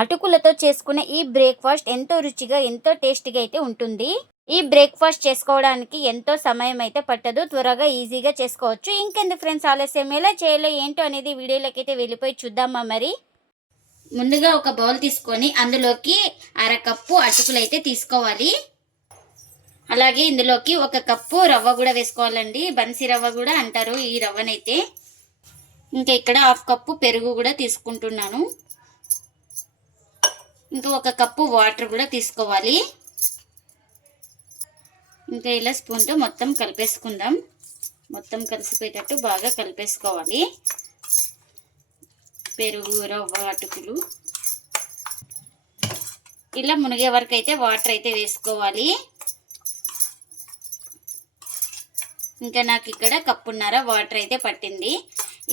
అటుకులతో చేసుకునే ఈ బ్రేక్ఫాస్ట్ ఎంతో రుచిగా ఎంతో టేస్టీగా అయితే ఉంటుంది. ఈ బ్రేక్ఫాస్ట్ చేసుకోవడానికి ఎంతో సమయం అయితే పట్టదు. త్వరగా ఈజీగా చేసుకోవచ్చు. ఇంకెందుకు ఫ్రెండ్స్? ఆలస్యం ఎలా చేయాలో ఏంటో అనేది వీడియోలోకి అయితే వెళ్ళిపోయి చూద్దామా మరి? ముందుగా ఒక బౌల్ తీసుకొని అందులోకి అరకప్పు అటుకులు అయితే తీసుకోవాలి. అలాగే ఇందులోకి ఒక కప్పు రవ్వ కూడా వేసుకోవాలండి. బన్సీ రవ్వ కూడా అంటారు ఈ రవ్వనైతే. ఇంకా ఇక్కడ హాఫ్ కప్పు పెరుగు కూడా తీసుకుంటున్నాను. ఇంకా ఒక కప్పు వాటర్ కూడా తీసుకోవాలి. ఇంకా ఇలా స్పూన్తో మొత్తం కలిపేసుకుందాం. మొత్తం కలిసిపోయేటట్టు బాగా కలిపేసుకోవాలి. పెరుగు రవ్వ అటుకులు. ఇలా మునిగే వరకు అయితే వాటర్ అయితే వేసుకోవాలి. ఇంకా నాకు ఇక్కడ కప్పున్నర వాటర్ అయితే పట్టింది.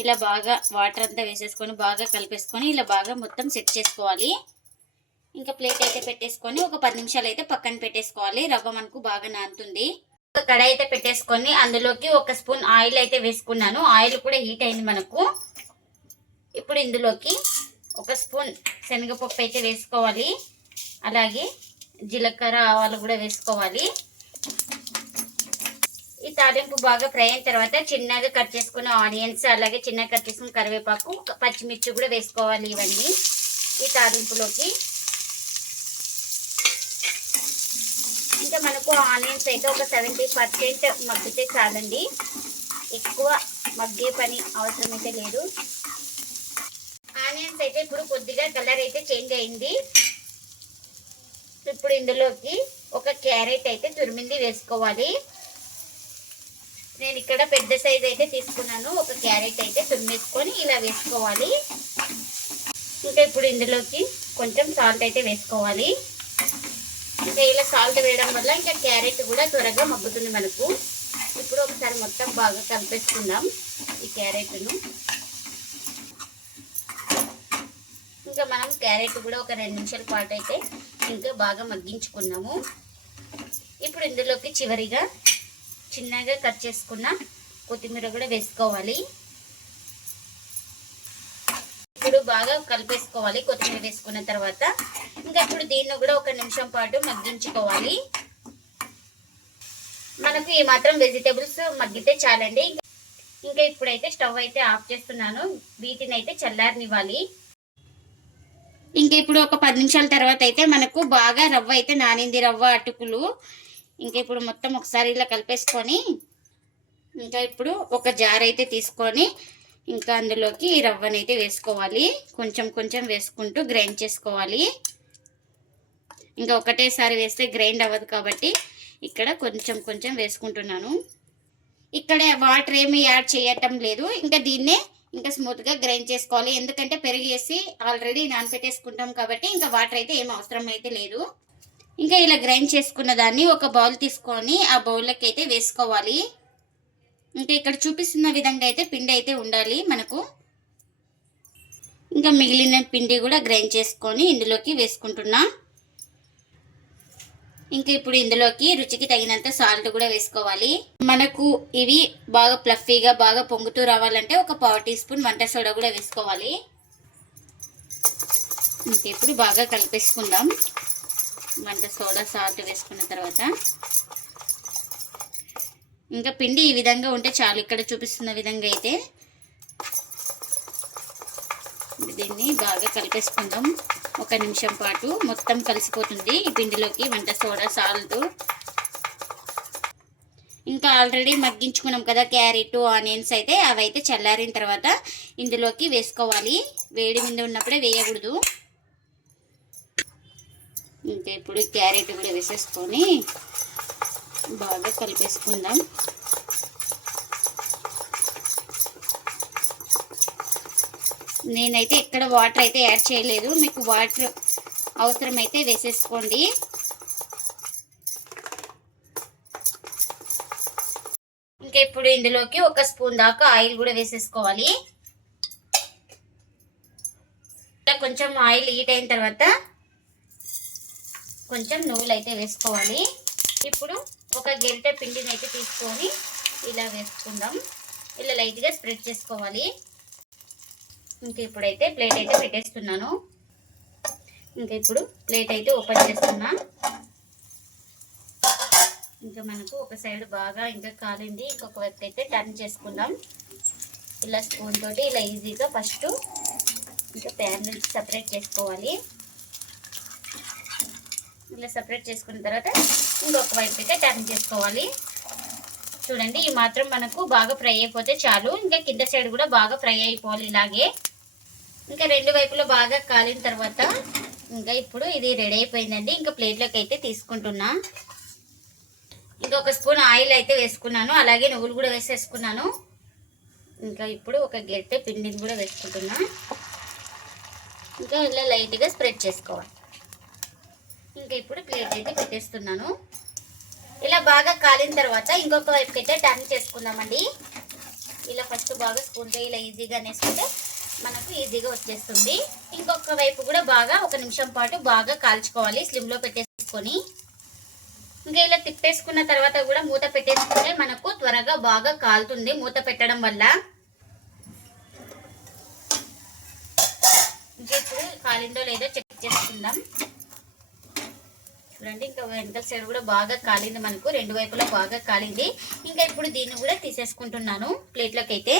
ఇలా బాగా వాటర్ అంతా వేసేసుకొని బాగా కలిపేసుకొని ఇలా బాగా మొత్తం సెట్ చేసుకోవాలి. ఇంకా ప్లేట్ అయితే పెట్టేసుకొని ఒక పది నిమిషాలు అయితే పక్కన పెట్టేసుకోవాలి. రవ్వ మనకు బాగా నానుతుంది. ఒక కడాయి అయితే పెట్టేసుకొని అందులోకి ఒక స్పూన్ ఆయిల్ అయితే వేసుకున్నాను. ఆయిల్ కూడా హీట్ అయింది మనకు. ఇప్పుడు ఇందులోకి ఒక స్పూన్ శనగపప్పు అయితే వేసుకోవాలి. అలాగే జీలకర్ర ఆవాలు కూడా వేసుకోవాలి. ఈ తాలింపు బాగా ఫ్రై అయిన తర్వాత చిన్నగా కట్ చేసుకున్న ఆనియన్స్ అలాగే చిన్నగా కట్ చేసుకున్న కరివేపాకు పచ్చిమిర్చి కూడా వేసుకోవాలి ఇవన్నీ. ఈ తాలింపులోకి అయితే మనకు ఆనియన్స్ అయితే ఒక సెవెంటీ పర్సెంట్ మగ్గితే చాలండి. ఎక్కువ మగ్గే పని అవసరం అయితే లేదు. ఆనియన్స్ అయితే ఇప్పుడు కొద్దిగా కలర్ అయితే చేంజ్ అయింది. ఇప్పుడు ఇందులోకి ఒక క్యారెట్ అయితే తురిమింది వేసుకోవాలి. నేను ఇక్కడ పెద్ద సైజ్ అయితే తీసుకున్నాను. ఒక క్యారెట్ అయితే తురిమేసుకొని ఇలా వేసుకోవాలి. ఇంకా ఇప్పుడు ఇందులోకి కొంచెం సాల్ట్ అయితే వేసుకోవాలి. ఇంకా ఇలా సాల్ట్ వేయడం వల్ల ఇంకా క్యారెట్ కూడా త్వరగా మగ్గుతుంది మనకు. ఇప్పుడు ఒకసారి మొత్తం బాగా కలిపేసుకుందాం ఈ క్యారెట్ను. ఇంకా మనం క్యారెట్ కూడా ఒక రెండు నిమిషాల పాటు అయితే ఇంకా బాగా మగ్గించుకున్నాము. ఇప్పుడు ఇందులోకి చివరిగా చిన్నగా కట్ చేసుకున్న కొత్తిమీర కూడా వేసుకోవాలి. ఇప్పుడు బాగా కలిపేసుకోవాలి కొత్తిమీర వేసుకున్న తర్వాత. ఇంకా ఇప్పుడు దీన్ని కూడా ఒక నిమిషం పాటు మగ్గించుకోవాలి. మనకు ఈ మాత్రం వెజిటేబుల్స్ మగ్గితే చాలండి. ఇంకా ఇప్పుడైతే స్టవ్ అయితే ఆఫ్ చేస్తున్నాను. వీటిని అయితే చల్లారనివ్వాలి. ఇంకా ఇప్పుడు ఒక పది నిమిషాల తర్వాత అయితే మనకు బాగా రవ్వ అయితే నానింది. రవ్వ అటుకులు. ఇంకా ఇప్పుడు మొత్తం ఒకసారి ఇలా కలిపేసుకొని ఇంకా ఇప్పుడు ఒక జార్ అయితే తీసుకొని ఇంకా అందులోకి ఈ రవ్వని అయితే వేసుకోవాలి. కొంచెం కొంచెం వేసుకుంటూ గ్రైండ్ చేసుకోవాలి. ఇంకా ఒకటేసారి వేస్తే గ్రైండ్ అవ్వదు కాబట్టి ఇక్కడ కొంచెం కొంచెం వేసుకుంటున్నాను. ఇక్కడ వాటర్ ఏమి యాడ్ చేయటం లేదు. ఇంకా దీన్నే ఇంకా స్మూత్గా గ్రైండ్ చేసుకోవాలి. ఎందుకంటే పెరుగు వేసి ఆల్రెడీ నానపెట్టేసుకుంటాం కాబట్టి ఇంకా వాటర్ అయితే ఏం అవసరం అయితే లేదు. ఇంకా ఇలా గ్రైండ్ చేసుకున్న దాన్ని ఒక బౌల్ తీసుకొని ఆ బౌల్లోకి అయితే వేసుకోవాలి. ఇంకా ఇక్కడ చూపిస్తున్న విధంగా అయితే పిండి అయితే ఉండాలి మనకు. ఇంకా మిగిలిన పిండి కూడా గ్రైండ్ చేసుకొని ఇందులోకి వేసుకుంటున్నా. ఇంకా ఇప్పుడు ఇందులోకి రుచికి తగినంత సాల్ట్ కూడా వేసుకోవాలి. మనకు ఇవి బాగా ప్లఫీగా బాగా పొంగుతూ రావాలంటే ఒక పావు టీ స్పూన్ వంట సోడా కూడా వేసుకోవాలి. ఇంకా ఇప్పుడు బాగా కలిపేసుకుందాం. వంట సోడా సాల్ట్ వేసుకున్న తర్వాత. ఇంకా పిండి ఈ విధంగా ఉంటే చాలు. ఇక్కడ చూపిస్తున్న విధంగా అయితే దీన్ని బాగా కలిపేసుకుందాం. ఒక నిమిషం పాటు మొత్తం కలిసిపోతుంది ఈ పిండిలోకి వంట సోడా సాల్ట్. ఇంకా ఆల్రెడీ మగ్గించుకున్నాం కదా క్యారెట్ ఆనియన్స్ అయితే అవి అయితే చల్లారిన తర్వాత ఇందులోకి వేసుకోవాలి. వేడి మీద ఉన్నప్పుడే వేయకూడదు. ఇంకా ఇప్పుడు క్యారెట్ కూడా వేసేసుకొని బాగా కలిపేసుకుందాం. నేనైతే ఇక్కడ వాటర్ అయితే యాడ్ చేయలేదు. మీకు వాటర్ అవసరమైతే వేసేసుకోండి. ఇంకా ఇప్పుడు ఇందులోకి ఒక స్పూన్ దాకా ఆయిల్ కూడా వేసేసుకోవాలి. ఇలా కొంచెం ఆయిల్ హీట్ అయిన తర్వాత కొంచెం నువ్వులు అయితే వేసుకోవాలి. ఇప్పుడు ఒక గెంటె పిండిని అయితే తీసుకొని ఇలా వేసుకుందాం. ఇలా లైట్గా స్ప్రెడ్ చేసుకోవాలి. ఇంకా ఇప్పుడైతే ప్లేట్ అయితే పెట్టేస్తున్నాను. ఇంకా ఇప్పుడు ప్లేట్ అయితే ఓపెన్ చేస్తున్నా. ఇంకా మనకు ఒక సైడ్ బాగా ఇంకా కాలింది. ఇంకొక వైపు అయితే టర్న్ చేసుకుందాం. ఇలా స్పూన్ తోటి ఇలా ఈజీగా ఫస్ట్ ఇంకా ప్యాన్ నుంచి సపరేట్ చేసుకోవాలి. ఇలా సపరేట్ చేసుకున్న తర్వాత ఇంకొక వైపు అయితే టర్న్ చేసుకోవాలి. చూడండి ఈ మాత్రం మనకు బాగా ఫ్రై అయిపోతే చాలు. ఇంకా కింద సైడ్ కూడా బాగా ఫ్రై అయిపోవాలి ఇలాగే. ఇంకా రెండు వైపులో బాగా కాలిన తర్వాత ఇంకా ఇప్పుడు ఇది రెడీ అయిపోయిందండి. ఇంకా ప్లేట్లోకి అయితే తీసుకుంటున్నా. ఇంకొక స్పూన్ ఆయిల్ అయితే వేసుకున్నాను. అలాగే నువ్వులు కూడా వేసేసుకున్నాను. ఇంకా ఇప్పుడు ఒక గెట్టె పిండిని కూడా వేసుకుంటున్నా. ఇంకా ఇలా లైట్గా స్ప్రెడ్ చేసుకోవాలి. ఇంకా ఇప్పుడు ప్లేట్ అయితే పెట్టేస్తున్నాను. ఇలా బాగా కాలిన తర్వాత ఇంకొక వైపుకి అయితే టర్న్ చేసుకుందామండి. ఇలా ఫస్ట్ బాగా స్పూన్తో ఇలా ఈజీగా నేసుకుంటే మనకు ఈజీగా వచ్చేస్తుంది. ఇంకొక వైపు కూడా బాగా ఒక నిమిషం పాటు బాగా కాల్చుకోవాలి స్లిమ్లో పెట్టేసుకొని. ఇంకా ఇలా తిప్పేసుకున్న తర్వాత కూడా మూత పెట్టేసుకుంటే మనకు త్వరగా బాగా కాలుతుంది మూత పెట్టడం వల్ల. ఇంకా ఇప్పుడు కాలిందో లేదో చెక్ చేసుకుందాం. చూడండి. ఇంకా వెనకల సైడ్ కూడా బాగా కాలింది మనకు. రెండు వైపులా బాగా కాలింది. ఇంకా ఇప్పుడు దీన్ని కూడా తీసేసుకుంటున్నాను ప్లేట్లోకి అయితే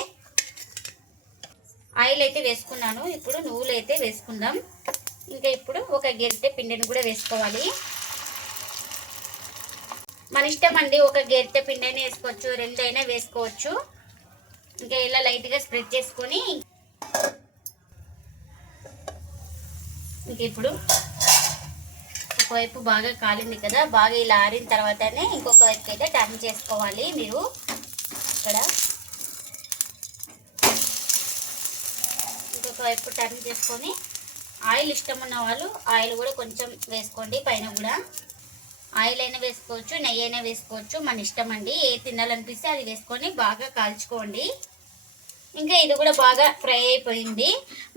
ఆయిల్ అయితే వేసుకున్నాను. ఇప్పుడు నువ్వులు అయితే వేసుకుందాం. ఇంకా ఇప్పుడు ఒక గెరిటె పిండిని కూడా వేసుకోవాలి. మన ఇష్టం అండి ఒక గెరిటె పిండి అయినా వేసుకోవచ్చు రెండు అయినా వేసుకోవచ్చు. ఇంకా ఇలా లైట్గా స్ప్రెడ్ చేసుకొని. ఇంక ఇప్పుడు ఒకవైపు బాగా కాలింది కదా బాగా ఇలా ఆరిన తర్వాతనే ఇంకొక వైపు అయితే టర్న్ చేసుకోవాలి మీరు. ఇక్కడ. ఇంకొక వైపు టర్న్ చేసుకొని ఆయిల్ ఇష్టం ఉన్న వాళ్ళు ఆయిల్ కూడా కొంచెం వేసుకోండి పైన కూడా. ఆయిల్ అయినా వేసుకోవచ్చు నెయ్యి అయినా వేసుకోవచ్చు మన ఇష్టం అండి. ఏ తినాలనిపిస్తే అది వేసుకొని బాగా కాల్చుకోండి. ఇంకా ఇది కూడా బాగా ఫ్రై అయిపోయింది.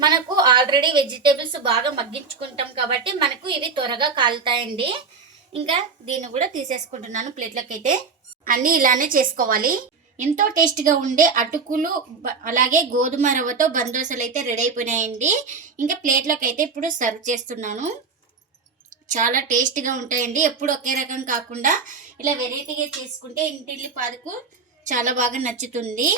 మనకు ఆల్రెడీ వెజిటేబుల్స్ బాగా మగ్గించుకుంటాం కాబట్టి మనకు ఇవి త్వరగా కాలుతాయండి. ఇంకా దీన్ని కూడా తీసేసుకుంటున్నాను ప్లేట్లోకి అయితే అన్నీ ఇలానే చేసుకోవాలి. ఎంతో టేస్ట్గా ఉండే అటుకులు అలాగే గోధుమ రవ్వతో బందోసలు అయితే రెడీ అయిపోయినాయండి. ఇంకా ప్లేట్లోకి అయితే ఇప్పుడు సర్వ్ చేస్తున్నాను. చాలా టేస్ట్గా ఉంటాయండి. ఎప్పుడు ఒకే రకం కాకుండా ఇలా వెరైటీగా చేసుకుంటే ఇంటిల్లి పాదకు చాలా బాగా నచ్చుతుంది.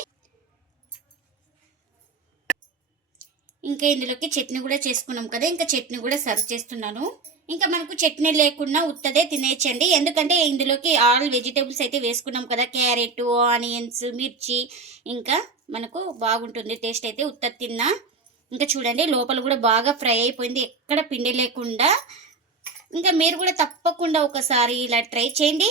ఇంకా ఇందులోకి చట్నీ కూడా చేసుకున్నాం కదా ఇంకా చట్నీ కూడా సర్వ్ చేస్తున్నాను. ఇంకా మనకు చట్నీ లేకుండా ఉత్తదే తినేయచ్చండి. ఎందుకంటే ఇందులోకి ఆల్ వెజిటేబుల్స్ అయితే వేసుకున్నాం కదా క్యారెట్ ఆనియన్స్ మిర్చి ఇంకా మనకు బాగుంటుంది టేస్ట్ అయితే ఉత్త తిన్నా. ఇంకా చూడండి లోపల కూడా బాగా ఫ్రై అయిపోయింది ఎక్కడ పిండి లేకుండా. ఇంకా మీరు కూడా తప్పకుండా ఒకసారి ఇలా ట్రై చేయండి.